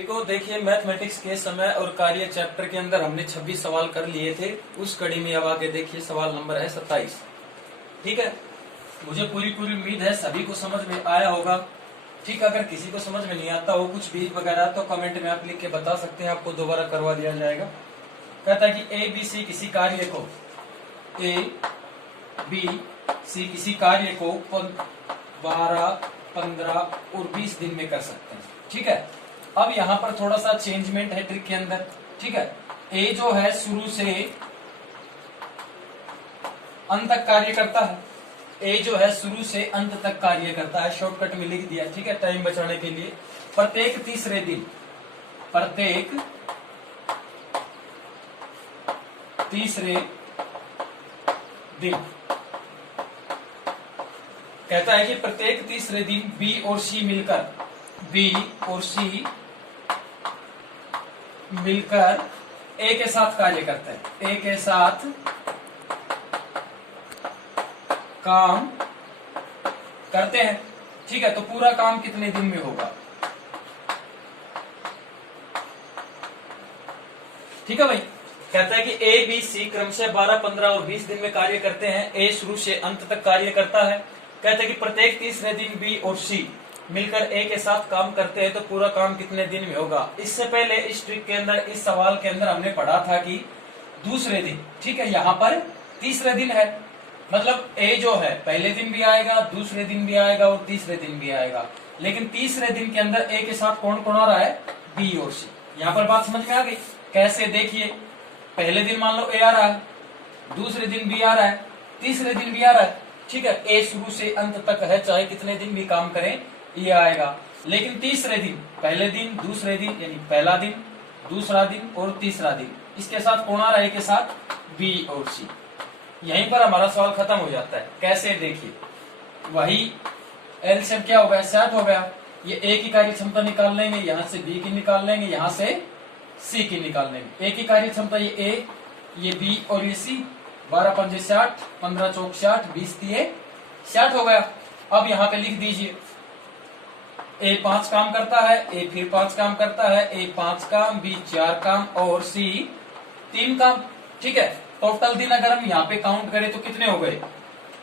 देखो देखिए, मैथमेटिक्स के समय और कार्य चैप्टर के अंदर हमने 26 सवाल कर लिए थे। उस कड़ी में अब आगे देखिए सवाल नंबर है 27। ठीक है, मुझे पूरी उम्मीद है सभी को समझ में आया होगा। ठीक, अगर किसी को समझ में नहीं आता हो कुछ भी वगैरह तो कमेंट में आप लिख के बता सकते हैं, आपको दोबारा करवा दिया जाएगा। कहता है कि ए बी सी किसी कार्य को को 12, 15 और 20 दिन में कर सकते हैं। ठीक है, अब यहाँ पर थोड़ा सा चेंजमेंट है ट्रिक के अंदर। ठीक है, ए जो है शुरू से अंत तक कार्य करता है। ए जो है शुरू से अंत तक कार्य करता है, शॉर्टकट में लिख दिया। ठीक है, टाइम बचाने के लिए। प्रत्येक तीसरे दिन कहता है कि प्रत्येक तीसरे दिन बी और सी मिलकर ए के साथ कार्य करते हैं। ए के साथ काम करते हैं। ठीक है, तो पूरा काम कितने दिन में होगा? ठीक है भाई, कहता है कि ए बी सी क्रमशः 12, 15 और 20 दिन में कार्य करते हैं। ए शुरू से अंत तक कार्य करता है। कहते हैं कि प्रत्येक तीसरे दिन बी और सी मिलकर ए के साथ काम करते हैं, तो पूरा काम कितने दिन में होगा? इससे पहले इस ट्रिक के अंदर, इस सवाल के अंदर हमने पढ़ा था कि दूसरे दिन। ठीक है, यहाँ पर तीसरे दिन है, मतलब ए जो है पहले दिन भी आएगा, दूसरे दिन भी आएगा और तीसरे दिन भी आएगा। लेकिन तीसरे दिन के अंदर ए के साथ कौन कौन आ रहा है? बी और सी। यहाँ पर बात समझ में आ गई? कैसे? देखिए, पहले दिन मान लो ए आ रहा है, दूसरे दिन बी आ रहा है, तीसरे दिन भी आ रहा है। ठीक है, ए शुरू से अंत तक है, चाहे कितने दिन भी काम करें ये आएगा। लेकिन तीसरे दिन, पहले दिन, दूसरे दिन, यानी पहला दिन, दूसरा दिन और तीसरा दिन, इसके साथ कौन आ रहा है? के साथ बी और सी। यहीं पर हमारा सवाल खत्म हो जाता है। कैसे? देखिए, वही एलसीएम क्या हो गया? 60 हो गया। ये ए की कार्य क्षमता निकाल लेंगे, यहाँ से बी की निकाल लेंगे, यहाँ से सी की निकाल लेंगे। ए की कार्य क्षमता ये ए, ये बी और ये सी। 12 पंजे 60, 15 चौक 60, 20 दिए 60 हो गया। अब यहाँ पे लिख दीजिए, ए 5 काम करता है, ए फिर 5 काम करता है, ए 5 काम, बी 4 काम और सी 3 काम। ठीक है, टोटल दिन अगर हम यहाँ पे काउंट करें तो कितने हो गए?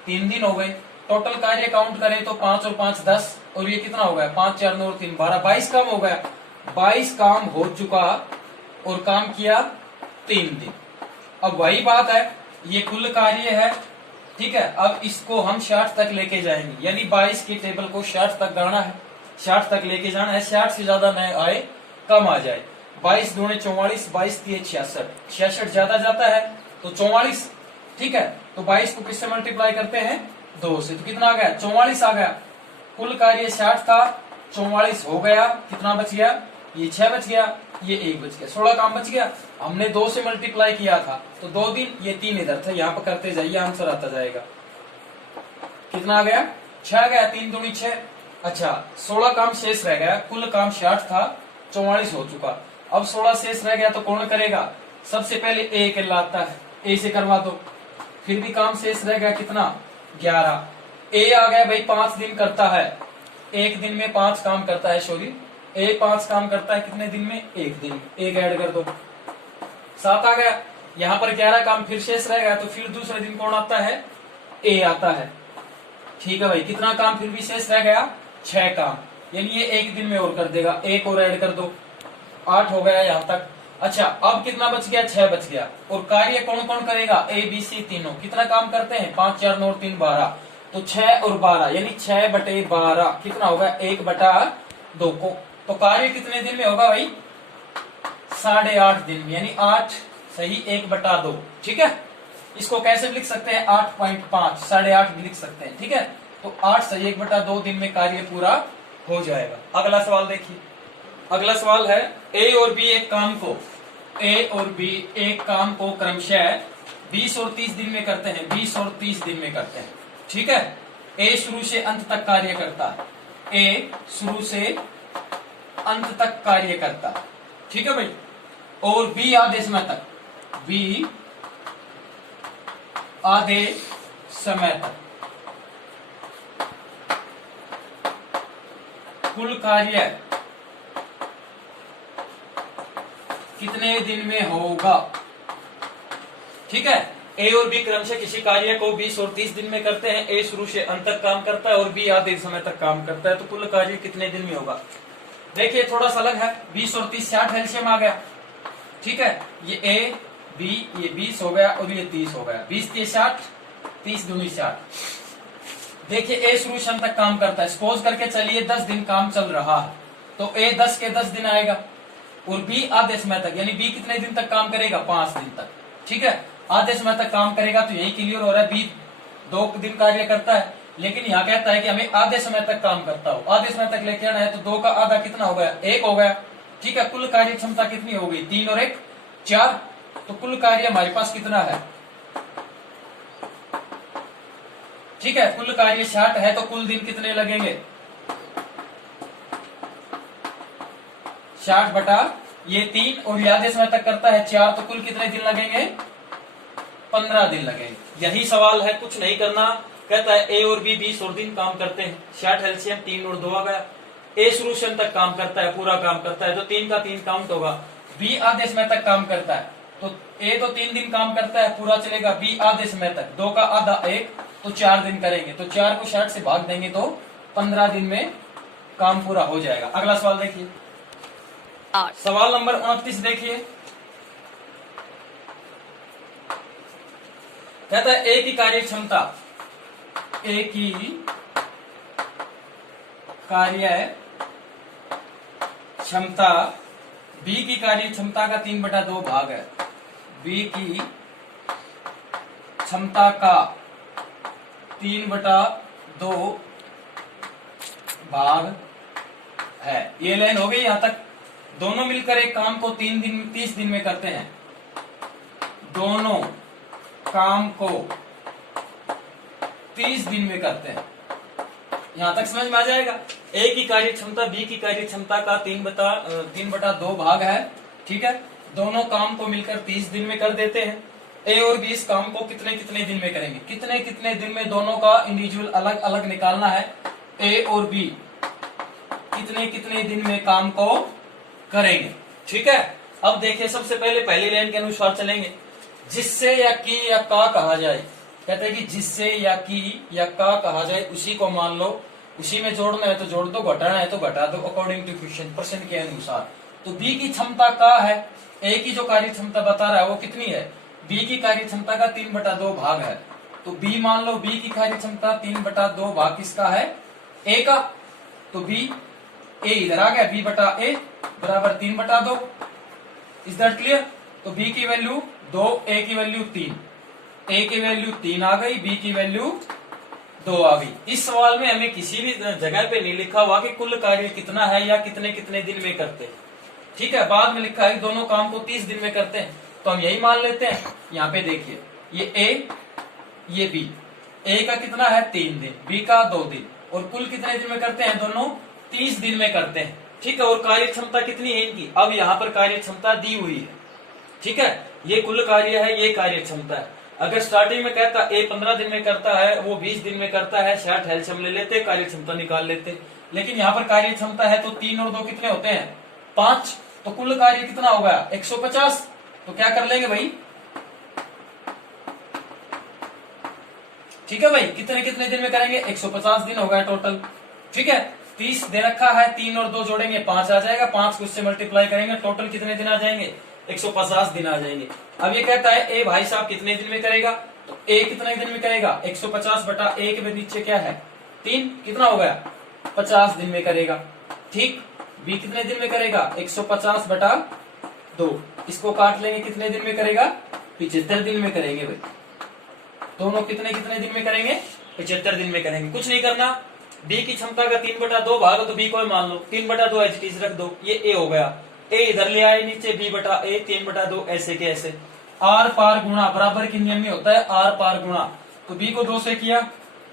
3 दिन हो गए। टोटल कार्य काउंट करें तो 5 और 5 10, और ये कितना हो गया? 5 4 9 और 3 12, 22 काम हो गया। 22 काम हो चुका और काम किया 3 दिन। अब वही बात है, ये कुल कार्य है। ठीक है, अब इसको हम 60 तक लेके जाएंगे, यानी 22 की टेबल को 60 तक गाना है, 60 तक लेके जाना है। 60 से ज्यादा न आए, कम आ जाए। 22 दूने 44, 22 दिए 66, 66 ज्यादा जाता है तो 44। ठीक है, तो 22 को किससे मल्टीप्लाई करते हैं? 2 से। तो कितना आ गया? 44 आ गया। कुल कार्य 60 था, 44 हो गया। कितना बच गया? ये 6 बच गया, ये 1 बच गया, 16 काम बच गया। हमने 2 से मल्टीप्लाई किया था तो 2 दिन, ये 3 इधर था, यहाँ पर करते जाइए, आंसर आता जाएगा। कितना आ गया? 6 आ गया। 3 दूनी 6। अच्छा, 16 काम शेष रह गया। कुल काम 60 था, 44 हो चुका। अब 16 शेष रह गया तो कौन करेगा? सबसे पहले ए कहलाता है, ए से करवा दो। फिर भी काम शेष रह गया, कितना? 11। ए आ गया भाई, 5 दिन करता है, एक दिन में 5 काम करता है। सॉरी, ए 5 काम करता है कितने दिन में? एक दिन। एक ऐड कर दो, 7 आ गया। यहाँ पर 11 काम फिर शेष रह गया, तो फिर दूसरे दिन कौन आता है? ए आता है। ठीक है भाई, कितना काम फिर भी शेष रह गया? 6 काम, यानी ये एक दिन में और कर देगा। एक और ऐड कर दो, 8 हो गया यहाँ तक। अच्छा, अब कितना बच गया? 6 बच गया। और कार्य कौन कौन करेगा? ए बी सी तीनों। कितना काम करते हैं? 5 4 9 और 3 12, तो 6 और 12, यानी 6 बटे 12 कितना होगा? 1/2 को। तो कार्य कितने दिन में होगा भाई? 8.5 दिन में, यानी 8 सही 1/2। ठीक है, इसको कैसे लिख सकते हैं? 8.5, 8.5 भी लिख सकते हैं। ठीक है, तो 8 सही 1/2 दिन में कार्य पूरा हो जाएगा। अगला सवाल देखिए। अगला सवाल है, ए और बी एक काम को क्रमशः 20 और 30 दिन में करते हैं। 20 और 30 दिन में करते हैं। ठीक है, ए शुरू से अंत तक कार्य करता है। ए शुरू से अंत तक कार्य करता है। ठीक है भाई, और बी आधे समय तक, बी आधे समय तक। कुल कार्य कितने दिन में होगा। ठीक है, ए और बी क्रमशः किसी कार्य को 20 और 30 दिन में करते हैं। ए शुरू से अंत तक काम करता है और बी आधे समय तक काम करता है, तो कुल कार्य कितने दिन में होगा। देखिए थोड़ा सा अलग है, 20 और 30 60 एलसीएम आ गया। ठीक है, ये ए बी, ये 20 हो गया और ये 30 हो गया। 20 के 60, 30 दूनी 60। देखिए ए शुरू से अंत तक काम करता है। सपोज करके चलिए 10 दिन काम चल रहा है, तो ए 10 के 10 दिन आएगा और बी आधे समय तक, यानी बी कितने दिन तक काम करेगा, 5 दिन तक। ठीक है, आधे समय तक काम करेगा, तो यही क्लियर हो रहा है बी 2 दिन कार्य करता है। लेकिन यहाँ कहता है कि हमें आधे समय तक काम करता हो, आधे समय तक लेके आना है, तो 2 का आधा कितना हो गया, 1 हो गया। ठीक है, कुल कार्य क्षमता कितनी हो गई, 3 और 1 4। तो कुल कार्य हमारे पास कितना है, ठीक है, कुल कार्य 60 है, तो कुल दिन कितने लगेंगे, 60 बटा ये 3 और ये आधे समय तक करता है 4, तो कुल कितने दिन लगेंगे, 15 दिन लगेंगे। यही सवाल है, कुछ नहीं करना। कहता है ए और बी 20 और दिन काम करते हैं, 60 एलसीएम 3 और 2 आ गया। ए शुरू से अंत तक काम करता है, पूरा काम करता है, तो 3 का 3 काउंट होगा। बी आधे समय तक काम करता है, तो ए तो 3 दिन काम करता है, पूरा चलेगा। बी आधे समय तक, 2 का आधा 1, तो 4 दिन करेंगे, तो 4 को 60 से भाग देंगे तो 15 दिन में काम पूरा हो जाएगा। अगला सवाल देखिए, सवाल नंबर 29 देखिए। कहता है ए की कार्य क्षमता, ए की कार्य क्षमता बी की कार्य क्षमता का 3/2 भाग है। बी की क्षमता का 3/2 भाग है। ये लाइन हो गई यहां तक। दोनों मिलकर एक काम को 30 दिन में करते हैं। दोनों काम को 30 दिन में करते हैं। यहां तक समझ में आ जाएगा। ए की कार्य क्षमता बी की कार्य क्षमता का 3/2 भाग है। ठीक है, दोनों काम को मिलकर 30 दिन में कर देते हैं। ए और बी इस काम को कितने कितने दिन में करेंगे, कितने कितने दिन में दोनों का इंडिविजुअल अलग अलग निकालना है। ए और बी कितने कितने दिन में काम को करेंगे। ठीक है, अब देखिए सबसे पहले पहली लाइन के अनुसार चलेंगे। जिससे या की या का कहा जाए, कहते हैं कि जिससे या की या का कहा जाए उसी को मान लो, उसी में जोड़ना है तो जोड़ दो, घटाना है तो घटा दो अकॉर्डिंग टू क्वेश्चन, प्रश्न के अनुसार। तो बी की क्षमता का है, ए की जो कार्य क्षमता बता रहा है वो कितनी है, बी की कार्य क्षमता का 3/2 भाग है। तो बी मान लो, बी की कार्य क्षमता 3/2 भाग किसका है, ए का। तो बी ए इधर आ गया, बी बटा ए बराबर 3/2। Is that clear. तो बी की वैल्यू 2, ए की वैल्यू 3, ए की वैल्यू 3 आ गई, बी की वैल्यू 2 आ गई। इस सवाल में हमें किसी भी जगह पे नहीं लिखा हुआ कि कुल कार्य कितना है या कितने कितने दिन में करते हैं। ठीक है, बाद में लिखा है दोनों काम को 30 दिन में करते हैं, तो हम यही मान लेते हैं। यहाँ पे देखिए ये ए ये बी, ए का कितना है 3 दिन, बी का 2 दिन, और कुल कितने दिन में करते हैं, दोनों 30 दिन में करते हैं। ठीक है, और कार्य क्षमता कितनी है इनकी, अब यहाँ पर कार्य क्षमता दी हुई है। ठीक है, ये कुल कार्य है, ये कार्य क्षमता है। अगर स्टार्टिंग में कहता ए 15 दिन में करता है, वो 20 दिन में करता है, 60 एलसीएम ले लेते, कार्य क्षमता निकाल लेते। लेकिन यहाँ पर कार्य क्षमता है तो 3 और 2 कितने होते हैं, 5। तो कुल कार्य कितना हो गया 150। तो क्या कर लेंगे भाई, ठीक है भाई, कितने कितने दिन में करेंगे, 150 दिन हो गया टोटल। ठीक है, 30 दे रखा है, 3 और 2 जोड़ेंगे 5 आ जाएगा, 5 को इससे मल्टीप्लाई करेंगे, टोटल कितने दिन आ जाएंगे, 150 दिन आ जाएंगे। अब ये कहता है ए भाई साहब कितने दिन में करेगा, तो ए कितने दिन में करेगा, 150 बटा ए के नीचे क्या है 3, कितना हो गया 50 दिन में करेगा। ठीक, बी कितने दिन में करेगा 150 बटा 2, इसको काट लेंगे, कितने दिन में करेगा 75 दिन में करेंगे भाई। दोनों कितने कितने दिन में करेंगे, 75 दिन में करेंगे। कुछ नहीं करना, बी की क्षमता का 3/2 भाग, तो बी को मान लो 3/2 एज इट इज रख दो, ये ए हो गया। ए इधर ले आए नीचे, बी बटा ए 3/2 ऐसे के ऐसे। आर पार गुणा, बराबर के नियम में होता है आर पार गुणा। तो बी को 2 से किया,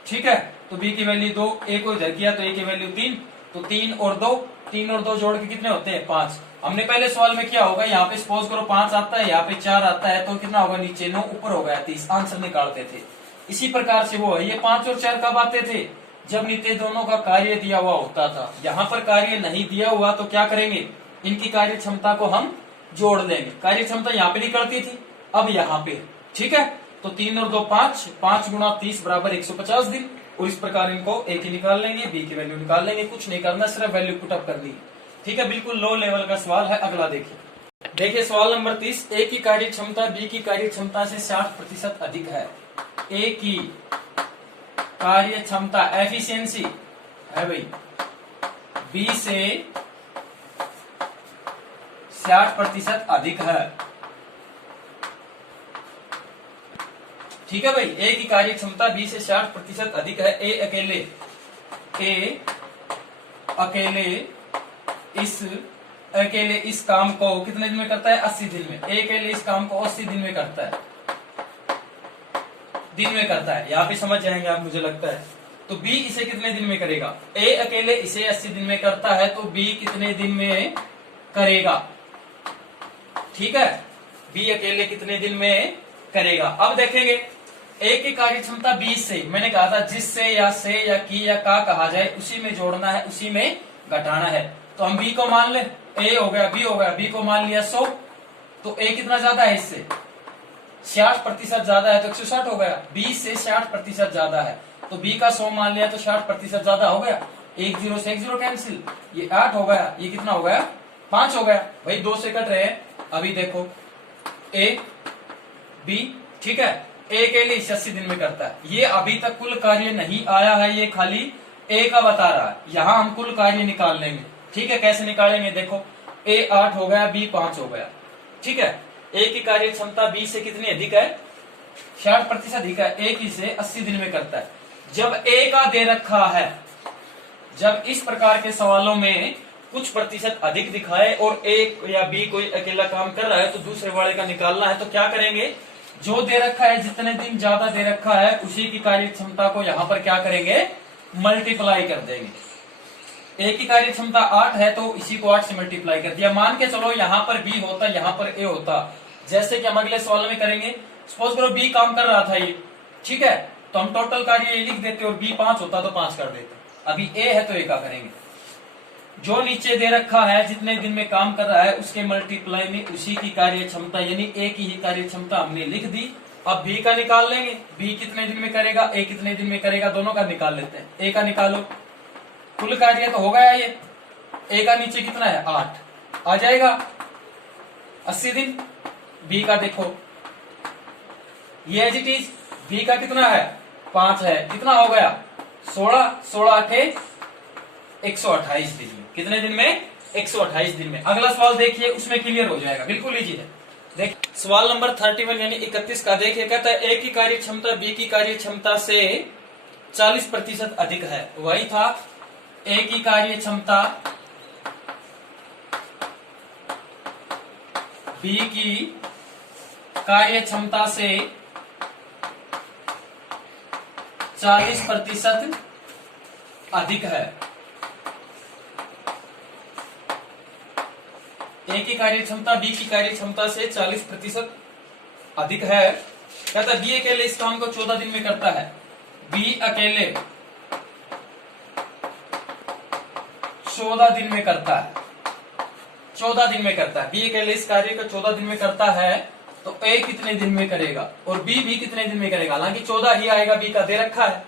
ठीक है, तो बी की वैल्यू 2, ए को इधर किया तो ए की वैल्यू 3, तो 3 और 2 जोड़ के कितने होते हैं 5। हमने पहले सवाल में क्या होगा, यहाँ पे सपोज करो 5 आता है, यहाँ पे 4 आता है, तो कितना होगा नीचे 9, ऊपर हो गया 30, आंसर निकालते थे। इसी प्रकार से वो है, ये 5 और 4 कब आते थे, जब नीचे दोनों का कार्य दिया हुआ होता था। यहाँ पर कार्य नहीं दिया हुआ तो क्या करेंगे, इनकी कार्य क्षमता को हम जोड़ लेंगे। कार्य क्षमता यहाँ पे निकलती थी, अब यहाँ पे, ठीक है। तो 3 और 2 5, 5 गुणा 30 बराबर 150 दिन। और इस प्रकार इनको ए की निकाल लेंगे, बी की वैल्यू निकाल लेंगे, कुछ नहीं करना, सिर्फ वैल्यू पुटअप करनी है, ठीक है। बिल्कुल लो लेवल का सवाल है। अगला देखिए सवाल नंबर 30, ए की कार्य क्षमता बी की कार्य क्षमता से 60% अधिक है। ए की कार्य क्षमता एफिशिएंसी है भाई बी से 60% अधिक है, ठीक है भाई। ए की कार्य क्षमता बी से 60% अधिक है। ए अकेले इस काम को कितने दिन में करता है? 80 दिन में। ए अकेले इस काम को 80 दिन में करता है, यहाँ पे समझ जाएंगे आप, मुझे लगता है। तो बी इसे कितने दिन में करेगा? ए अकेले इसे 80 दिन में करता है, तो बी कितने दिन में करेगा? ठीक है, बी अकेले कितने दिन में करेगा? अब देखेंगे ए की कार्य क्षमता 20 से, मैंने कहा था जिससे या से या की या का कहा जाए उसी में जोड़ना है, उसी में घटाना है। तो हम बी को मान ले, ए हो गया, बी हो गया, बी को मान लिया 100, तो ए कितना ज्यादा है इससे? 60% ज्यादा है, तो 160 हो गया। 20 से 60% ज्यादा है, तो बी का 100 मान लिया, तो 60% ज्यादा हो गया। 1 0 से 1 0 कैंसिल, ये 8 हो गया, ये कितना हो गया? 5 हो गया भाई, 2 से कट रहे हैं। अभी देखो ए बी, ठीक है, ए के लिए 80 दिन में करता है। ये अभी तक कुल कार्य नहीं आया है, ये खाली ए का बता रहा है। यहां हम कुल कार्य निकाल लेंगे, ठीक है। कैसे निकालेंगे? देखो ए 8 हो गया, बी 5 हो गया, ठीक है। ए की कार्य क्षमता बी से कितनी अधिक है? 60% अधिक है। ए की से 80 दिन में करता है। जब ए का दे रखा है, जब इस प्रकार के सवालों में कुछ प्रतिशत अधिक दिखाए और ए या बी कोई अकेला काम कर रहा है, तो दूसरे वाले का निकालना है, तो क्या करेंगे? जो दे रखा है, जितने दिन ज्यादा दे रखा है, उसी की कार्य क्षमता को यहां पर क्या करेंगे? मल्टीप्लाई कर देंगे। ए की कार्य क्षमता 8 है, तो इसी को 8 से मल्टीप्लाई कर दिया। मान के चलो यहाँ पर बी होता, यहाँ पर ए होता, जैसे कि हम अगले सवाल में करेंगे। सपोज करो बी काम कर रहा था ये, ठीक है, तो हम टोटल कार्य ये लिख देते और बी 5 होता तो 5 कर देते। अभी ए है तो ए का करेंगे। जो नीचे दे रखा है, जितने दिन में काम कर रहा है, उसके मल्टीप्लाई में उसी की कार्य क्षमता, यानी ए की ही कार्य क्षमता हमने लिख दी। अब बी का निकाल लेंगे, बी कितने दिन में करेगा, ए कितने दिन में करेगा, दोनों का निकाल लेते हैं। ए का निकालो, कुल कार्य तो हो गया ये। ए का नीचे कितना है? 8 आ जाएगा, 80 दिन। बी का देखो ये एज इट इज, बी का कितना है? 5 है, कितना हो गया? 16 के 128 दिन में। कितने दिन में? 128 दिन में। अगला सवाल देखिए, उसमें क्लियर हो जाएगा, बिल्कुल इजी है। देख सवाल नंबर 31 यानी 31 का देखिए, कहता है ए की कार्य क्षमता बी की कार्य क्षमता से 40% अधिक है। वही था, ए की कार्य क्षमता बी की कार्य क्षमता से 40% अधिक है। ए की कार्य क्षमता बी की कार्य क्षमता से 40% अधिक है। कहता है बी अकेले इस काम को 14 दिन में करता है। बी अकेले 14 दिन में करता है, 14 दिन में करता है। बी अकेले इस कार्य को 14 दिन में करता है, तो ए कितने दिन में करेगा और बी भी कितने दिन में करेगा? हालांकि 14 ही आएगा, बी का दे रखा है,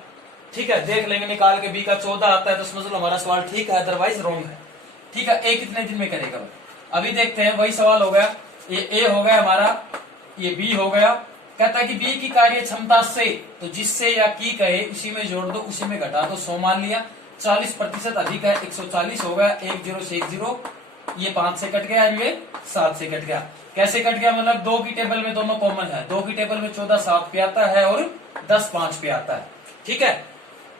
ठीक है। देख लेंगे निकाल के, बी का 14 आता है तो समझ लो हमारा सवाल ठीक है, अदरवाइज रॉन्ग है, ठीक है। ए कितने दिन में करेगा? अभी देखते हैं, वही सवाल हो गया। ये ए हो गया हमारा, ये बी हो गया। कहता है कि बी की कार्य क्षमता से, तो जिससे या की कहे उसी में जोड़ दो, उसी में घटा दो, 100 मान लिया। 40% अधिक है, 140 हो गया। 1 0 से 1 0, ये 5 से कट गया, ये 7 से कट गया। कैसे कट गया? मतलब 2 की टेबल में दोनों कॉमन है। 2 की टेबल में 14 7 पे आता है और 10 5 पे आता है, ठीक है।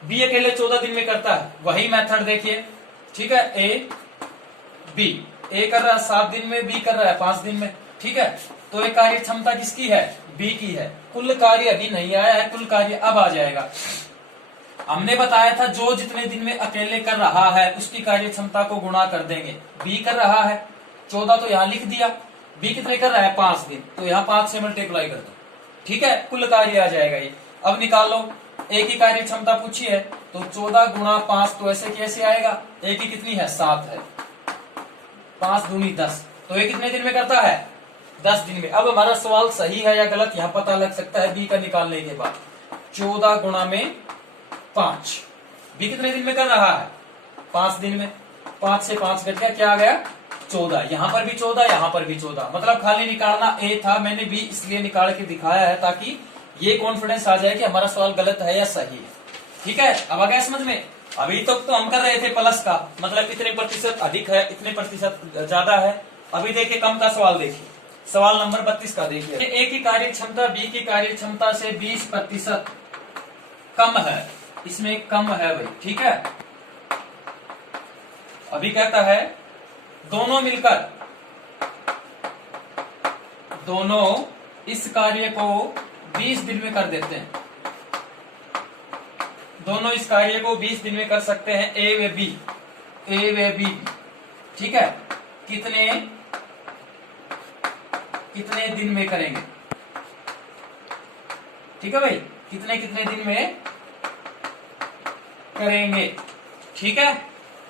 बी अकेले 14 दिन में करता है, वही मेथड देखिए, ठीक है। ए बी, ए कर रहा है 7 दिन में, बी कर रहा है 5 दिन में, ठीक है। तो ये कार्य क्षमता किसकी है? बी की है। कुल कार्य अभी नहीं आया है, कुल कार्य अब आ जाएगा। हमने बताया था जो जितने दिन में अकेले कर रहा है उसकी कार्य क्षमता को गुणा कर देंगे। बी कर रहा है 14, तो यहाँ लिख दिया। बी कितने कर रहा है? 5 दिन, तो यहाँ 5 से मल्टीप्लाई कर दो, ठीक है। कुल कार्य आ जाएगा ये। अब निकालो, ए की कार्य क्षमता पूछी है, तो 14 गुणा 5, तो ऐसे कैसे आएगा? ए की कितनी है? 7 है, 5 दूनी 10, तो ये कितने दिन में करता है? 10 दिन में। अब हमारा सवाल सही है या गलत यहाँ पता लग सकता है बी का निकालने के बाद। 14 गुणा में 5, बी कितने दिन में कर रहा है? 5 दिन में। 5 से 5 घट गया, क्या आ गया? 14। यहाँ पर भी 14, यहाँ पर भी 14, मतलब खाली निकालना ए था। मैंने बी इसलिए निकाल के दिखाया है ताकि ये कॉन्फिडेंस आ जाए कि हमारा सवाल गलत है या सही है। ठीक है, अब आ गया समझ में। अभी तक तो हम कर रहे थे प्लस का, मतलब इतने प्रतिशत अधिक है, इतने प्रतिशत ज्यादा है। अभी देखिए कम का सवाल, देखिए सवाल नंबर 32 का देखिए। ए की कार्य क्षमता बी की कार्य क्षमता से 20% कम है, इसमें कम है भाई। ठीक है, अभी कहता है दोनों मिलकर, दोनों इस कार्य को 20 दिन में कर देते हैं। दोनों इस कार्य को 20 दिन में कर सकते हैं, ए व बी, ए व बी। ठीक है, कितने कितने दिन में करेंगे? ठीक है भाई, कितने कितने दिन में करेंगे। ठीक है,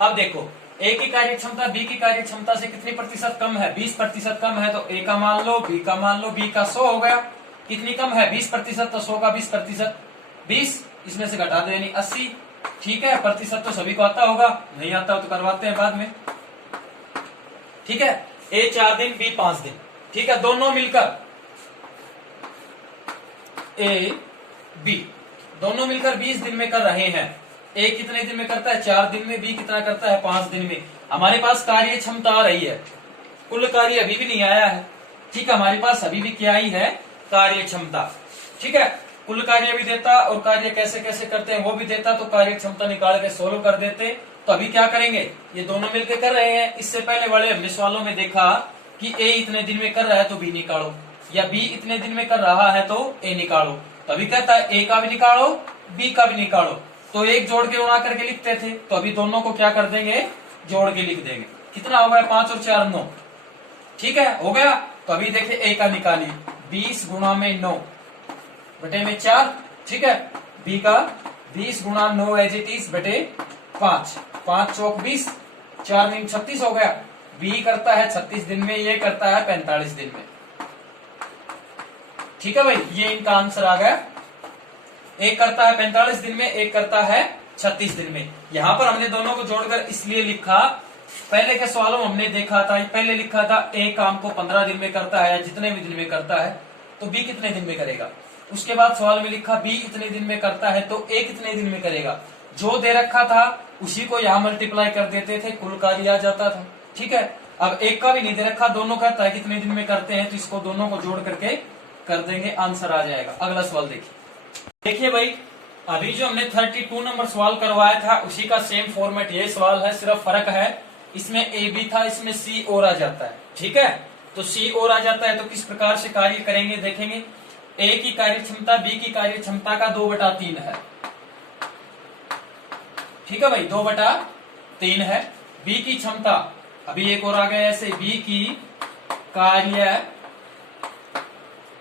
अब देखो ए की कार्य क्षमता बी की कार्य क्षमता से कितनी प्रतिशत कम है? 20% कम है, तो ए का मान लो, बी का मान लो, बी का 100 हो गया। कितनी कम है? 20%, तो 100 का 20%, 20 इसमें से घटा दो यानी 80। ठीक है, प्रतिशत तो सभी को आता होगा, नहीं आता हो तो करवाते हैं बाद में। ठीक है, ए 4 दिन बी 5 दिन। ठीक है, दोनों मिलकर ए बी दोनों मिलकर 20 दिन में कर रहे हैं। ए कितने दिन में करता है? 4 दिन में। बी कितना करता है? 5 दिन में। हमारे पास कार्य क्षमता आ रही है, कुल कार्य अभी भी नहीं आया है। ठीक है, हमारे पास अभी भी क्या ही है? कार्य क्षमता। ठीक है, कुल कार्य भी देता और कार्य कैसे कैसे करते हैं वो भी देता, तो कार्य क्षमता निकाल के सोल्व कर देते। तो अभी क्या करेंगे? ये दोनों मिलकर कर रहे हैं। इससे पहले वाले हमने सवालों में देखा कि ए इतने दिन में कर रहा है तो बी निकालो, या बी इतने दिन में कर रहा है तो ए निकालो। तो अभी कहता है ए का भी निकालो, बी का भी निकालो। तो एक जोड़ के उड़ा करके लिखते थे, तो अभी दोनों को क्या कर देंगे? जोड़ के लिख देंगे। कितना हो गया? 5 और 4 9। ठीक है, हो गया। तो अभी देखिए ए का निकालिए, 20 गुणा में 9 बटे में 4। ठीक है, बी का 20 गुणा 9 एज इट इज बटे 5, 5 चौक 20, 4 दिन 36 हो गया। बी करता है 36 दिन में, ये करता है 45 दिन में। ठीक है भाई, ये इनका आंसर आ गया। एक करता है 45 दिन में, एक करता है 36 दिन में। यहां पर हमने दोनों को जोड़कर इसलिए लिखा, पहले के सवालों में हमने देखा था, पहले लिखा था ए काम को 15 दिन में करता है, जितने भी दिन में करता है, तो बी कितने दिन में करेगा। उसके बाद सवाल में लिखा बी इतने दिन में करता है तो ए कितने दिन में करेगा। जो दे रखा था उसी को यहाँ मल्टीप्लाई कर देते थे, कुल कार्य आ जाता था। ठीक है, अब एक का भी नहीं दे रखा, दोनों कहता है कितने दिन में करते हैं, तो इसको दोनों को जोड़ करके कर देंगे, आंसर आ जाएगा। अगला सवाल देखिए भाई, अभी जो हमने 32 नंबर सवाल करवाया था उसी का सेम फॉर्मेट ये सवाल है, सिर्फ फर्क है इसमें ए बी था, इसमें सी और आ जाता है। ठीक है, तो सी और आ जाता है, तो किस प्रकार से कार्य करेंगे देखेंगे। ए की कार्य क्षमता बी की कार्य क्षमता का 2/3 है। ठीक है भाई, 2/3 है। बी की क्षमता, अभी एक और आ गया ऐसे, बी की कार्य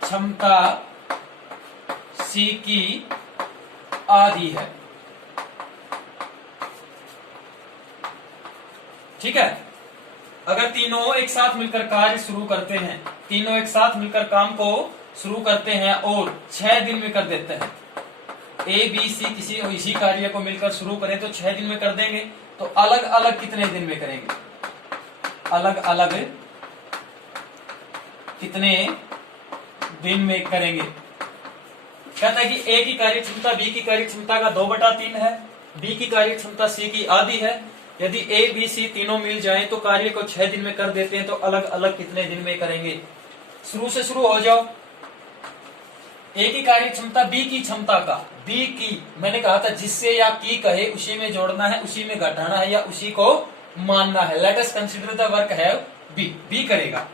क्षमता सी की आधी है। ठीक है, अगर तीनों एक साथ मिलकर कार्य शुरू करते हैं, तीनों एक साथ मिलकर काम को शुरू करते हैं और 6 दिन में कर देते हैं, ए बी सी किसी इसी कार्य को मिलकर शुरू करें तो 6 दिन में कर देंगे, तो अलग अलग कितने दिन में करेंगे, अलग अलग कितने दिन में करेंगे। कहता है कि ए की कार्य क्षमता बी की कार्य क्षमता का 2/3 है, बी की कार्य क्षमता सी की आधी है। यदि ए बी सी तीनों मिल जाएं तो कार्य को 6 दिन में कर देते हैं, तो अलग अलग कितने दिन में करेंगे। शुरू से शुरू हो जाओ। ए की कार्य क्षमता बी की क्षमता का, बी की मैंने कहा था जिससे या की कहे उसी में जोड़ना है, उसी में घटाना है या उसी को मानना है। Let us consider the work है बी, बी करेगा।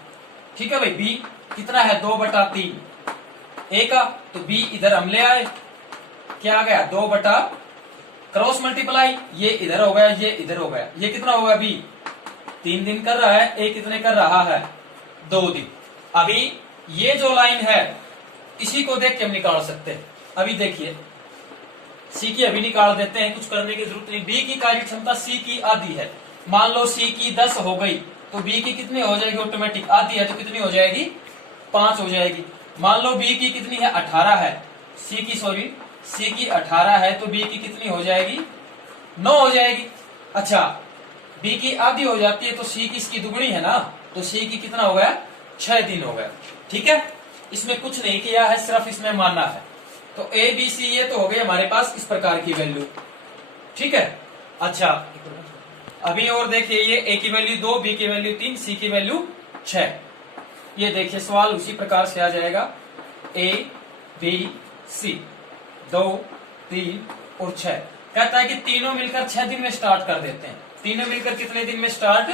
ठीक है भाई, बी कितना है 2/3 ए का, तो बी इधर हम ले आए, क्या आ गया 2 बटा क्रॉस मल्टीप्लाई, ये इधर हो गया ये इधर हो गया, ये कितना होगा बी 3 दिन कर रहा है, ए कितने कर रहा है 2 दिन। अभी ये जो लाइन है इसी को देख के हम निकाल सकते हैं। अभी देखिए सी की अभी निकाल देते हैं, कुछ करने की जरूरत नहीं। बी की कार्य क्षमता सी की आधी है, मान लो सी की 10 हो गई तो बी की कितनी हो जाएगी ऑटोमेटिक, आधी है तो कितनी हो जाएगी 5 हो जाएगी। मान लो बी की कितनी है 18 है, सी की 18 है तो बी की कितनी हो जाएगी 9 हो जाएगी। अच्छा बी की आधी हो जाती है तो सी की इसकी दुगनी है ना, तो सी की कितना हो गया 6 दिन हो गया। ठीक है, इसमें कुछ नहीं किया है, सिर्फ इसमें मानना है। तो ए बी सी ये तो हो गई हमारे पास इस प्रकार की वैल्यू। ठीक है, अच्छा अभी और देखिए, ये ए की वैल्यू 2, बी की वैल्यू 3, सी की वैल्यू 6। ये देखिए सवाल उसी प्रकार से आ जाएगा, ए बी सी 2 3 और 6। कहता है कि तीनों मिलकर 6 दिन में स्टार्ट कर देते हैं। तीनों मिलकर कितने दिन में स्टार्ट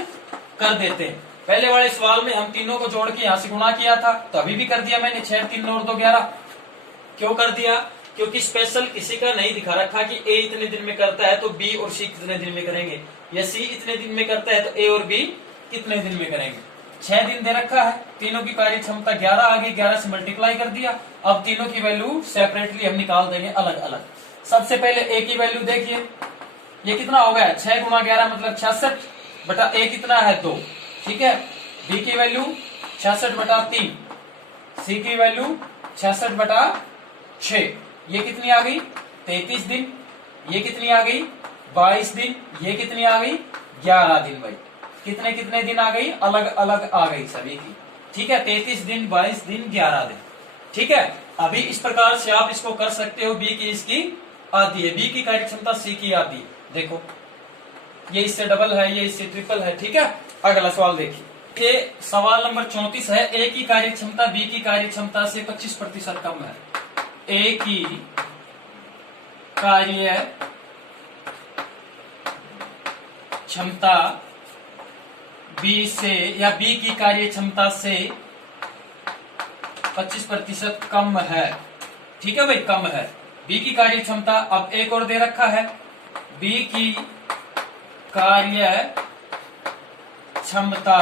कर देते हैं? पहले वाले सवाल में हम तीनों को जोड़ के यहां से गुणा किया था, तो अभी भी कर दिया मैंने 6 3 9 और 2 11। क्यों कर दिया? क्योंकि स्पेशल किसी का नहीं दिखा रखा कि ए इतने दिन में करता है तो बी और सी कितने दिन में करेंगे, या सी इतने दिन में करता है तो ए और बी कितने दिन में करेंगे। 6 दिन दे रखा है, तीनों की कार्य क्षमता 11 आ गई, 11 से मल्टीप्लाई कर दिया। अब तीनों की वैल्यू सेपरेटली हम निकाल देंगे अलग अलग। सबसे पहले ए की वैल्यू देखिए, ये कितना हो गया 6 गुणा 11 मतलब 66 बटा ए कितना है 2। ठीक है, बी की वैल्यू 66 बटा 3, सी की वैल्यू 66 बटा 6, ये कितनी आ गई 33 दिन, ये कितनी आ गई 22 दिन, ये कितनी आ गई 11 दिन। भाई कितने कितने दिन आ गई, अलग अलग आ गई सभी की। ठीक है, 33 दिन 22 दिन 11 दिन। ठीक है, अभी इस प्रकार से आप इसको कर सकते हो। बी की इसकी आधी है, बी की कार्य क्षमता सी की आधी है। देखो ये इससे डबल है, ये इससे ट्रिपल है। ठीक है, अगला सवाल देखिए, ये सवाल नंबर 34 है। ए की कार्य क्षमता बी की कार्य क्षमता से 25% कम है। ए की कार्य क्षमता बी से या बी की कार्य क्षमता से 25% कम है। ठीक है भाई, कम है बी की कार्य क्षमता। अब एक और दे रखा है, बी की कार्य क्षमता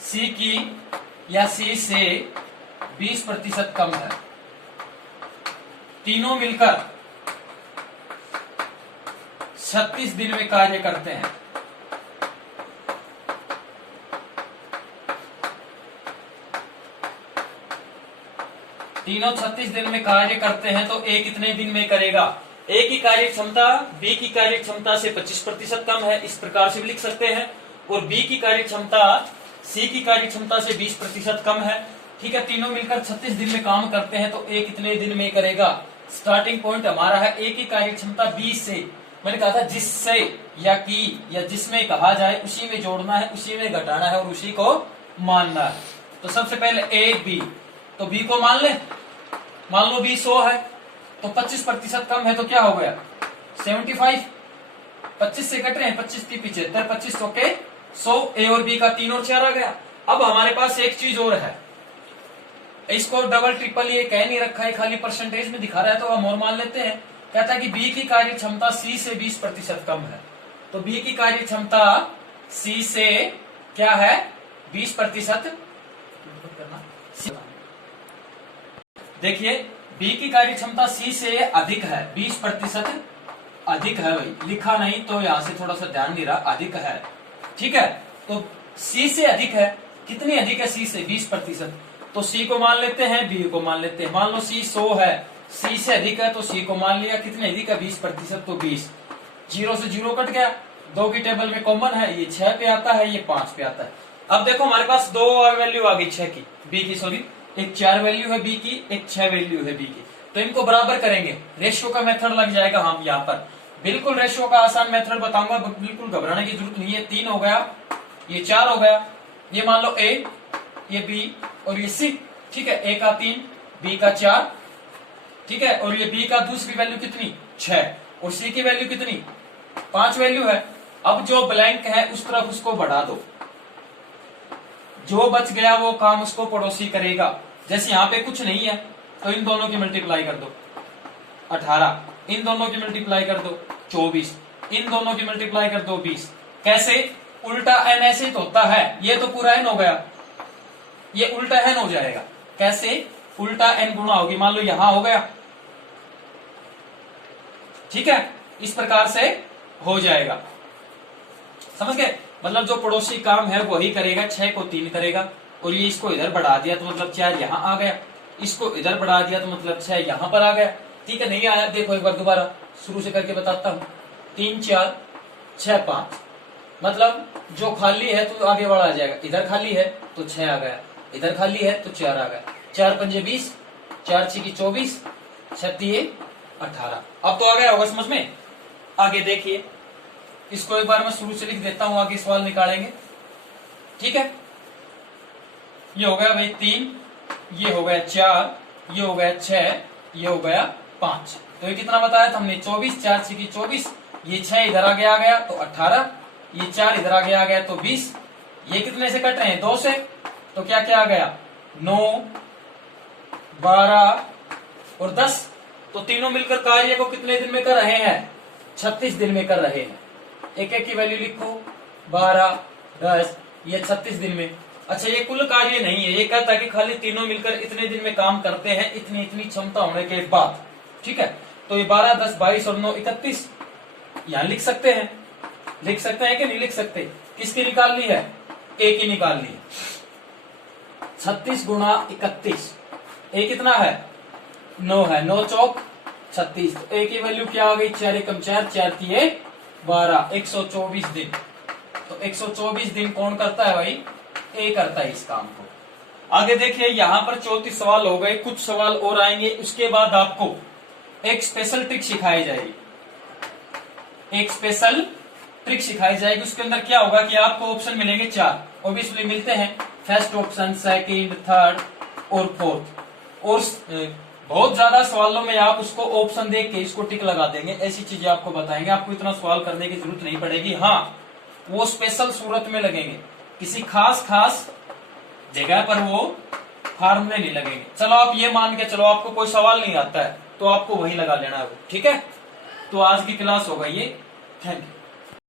सी की या सी से 20% कम है। तीनों मिलकर 36 दिन में कार्य करते हैं। तीनों 36 दिन में कार्य करते हैं तो ए कितने दिन में करेगा? ए की कार्य क्षमता बी की कार्य क्षमता से 25% कम है, इस प्रकार से भी लिख सकते हैं। और बी की कार्य क्षमता सी की कार्य क्षमता से 20% कम है। ठीक है, तीनों मिलकर 36 दिन में काम करते हैं तो ए कितने दिन में करेगा? स्टार्टिंग पॉइंट हमारा है ए की कार्य क्षमता 20 से। मैंने कहा था जिससे या की या जिसमें कहा जाए उसी में जोड़ना है, उसी में घटाना है और उसी को मानना है। तो सबसे पहले ए बी, तो बी को मान ले, मान लो बी 100 है तो 25% कम है तो क्या हो गया 75। 25 से कट रहे हैं, 25 की 75, 25 तो के 100। ए और बी का 3 और 4 आ गया। अब हमारे पास एक चीज और है, इसको डबल ट्रिपल ये कह नहीं रखा है, खाली परसेंटेज में दिखा रहा है तो हम और मान लेते हैं। कहता है कि बी की कार्य क्षमता सी से 20% कम है। तो बी की कार्य क्षमता सी से क्या है 20%। देखिए बी की कार्य क्षमता सी से अधिक है, 20% अधिक है। भाई लिखा नहीं तो यहां से थोड़ा सा ध्यान नहीं रहा, अधिक है। ठीक है, तो सी से अधिक है, कितनी अधिक है सी से 20%। तो सी को मान लेते हैं, बी को मान लेते हैं। मान लो सी 100 है, सी से अधिक है तो सी को मान लिया, कितने अधिक है 20%, तो 20। 0 से 0 कट गया, 2 की टेबल में कॉमन है, ये 6 पे आता है, ये 5 पे आता है। अब देखो हमारे पास 2 वैल्यू आ गई 6 की, बी की सॉरी, एक 4 वैल्यू है बी की, एक 6 वैल्यू है बी की। तो इनको बराबर करेंगे, रेशियो का मेथड लग जाएगा। हम यहाँ पर बिल्कुल रेशियो का आसान मेथड बताऊंगा, बिल्कुल घबराने की जरूरत नहीं है। 3 हो गया, ये 4 हो गया, ये मान लो ए, ये बी और ये सी। ठीक है, ए का 3, बी का 4। ठीक है, और ये बी का दूसरी वैल्यू कितनी 6 और सी की वैल्यू कितनी 5 वैल्यू है। अब जो ब्लैंक है उस तरफ उसको बढ़ा दो, जो बच गया वो काम उसको पड़ोसी करेगा। जैसे यहाँ पे कुछ नहीं है तो इन दोनों की मल्टीप्लाई कर दो 18, इन दोनों की मल्टीप्लाई कर दो 24, इन दोनों की मल्टीप्लाई कर दो 20। कैसे? उल्टा एन ऐसे तो होता है, ये तो पूरा एन हो गया, ये उल्टा एन हो जाएगा। कैसे? उल्टा एन गुणा होगी, मान लो यहां हो गया। ठीक है, इस प्रकार से हो जाएगा, समझ गए? मतलब जो पड़ोसी काम है वही करेगा, 6 को 3 करेगा। और ये इसको इधर बढ़ा दिया तो मतलब 4 यहाँ आ गया, इसको इधर बढ़ा दिया तो मतलब 6 यहाँ पर आ गया। ठीक है, नहीं आया देखो एक बार दोबारा शुरू से करके बताता हूँ। 3 4 6 5, मतलब जो खाली है तो आगे बढ़ा जाएगा। इधर खाली है तो 6 आ गया, इधर खाली है तो 4 आ गया। 4 पंजे 20, 4 6 24, 6 18। अब तो आ गया होगा समझ में। आगे देखिए, इसको एक बार मैं शुरू से लिख देता हूं, आगे सवाल निकालेंगे। ठीक है, ये हो गया भाई 3, ये हो गया 4, ये हो गया 6, ये हो गया 5। तो ये कितना बताया था हमने? 24, 4 6 24, ये 6 इधर आगे आ गया तो 18, ये 4 इधर आगे आ गया तो 20। ये कितने से कट रहे हैं? 2 से। तो क्या क्या आ गया? 9 12 और 10। तो तीनों मिलकर कार्य को कितने दिन में कर रहे हैं? 36 दिन में कर रहे हैं। एक एक की वैल्यू लिखो, 12 10, ये 36 दिन में। अच्छा, ये कुल कार्य नहीं है, ये कहता है कि खाली तीनों मिलकर इतने दिन में काम करते हैं, इतनी इतनी क्षमता होने के बाद। ठीक है, तो ये 12 10 22 और 9 31 यहां लिख सकते हैं। लिख सकते हैं कि नहीं लिख सकते? किसकी निकालनी है? ए की निकालनी है। 36 गुणा 31, ए कितना है? 9 है, 9 चौक 36। तो ए की वैल्यू क्या आ गई? 4 एकम 4, 4 3 12, 124 दिन। तो 124 दिन कौन करता है भाई? ए करता है इस काम को। आगे देखिए, यहां पर 34 सवाल हो गए, कुछ सवाल और आएंगे। उसके बाद आपको एक स्पेशल ट्रिक सिखाई जाएगी, एक स्पेशल ट्रिक सिखाई जाएगी। उसके अंदर क्या होगा कि आपको ऑप्शन मिलेंगे 4, ऑब्वियसली मिलते हैं। फर्स्ट ऑप्शन, सेकंड, थर्ड और फोर्थ। और बहुत ज्यादा सवालों में आप उसको ऑप्शन देख के इसको टिक लगा देंगे, ऐसी चीजें आपको बताएंगे। आपको इतना सवाल करने की जरूरत नहीं पड़ेगी। हाँ, वो स्पेशल सूरत में लगेंगे, किसी खास जगह पर वो फार्मूले नहीं लगेंगे। चलो आप ये मान के चलो आपको कोई सवाल नहीं आता है तो आपको वही लगा लेना है वो। ठीक है, तो आज की क्लास हो गई है। Thank you.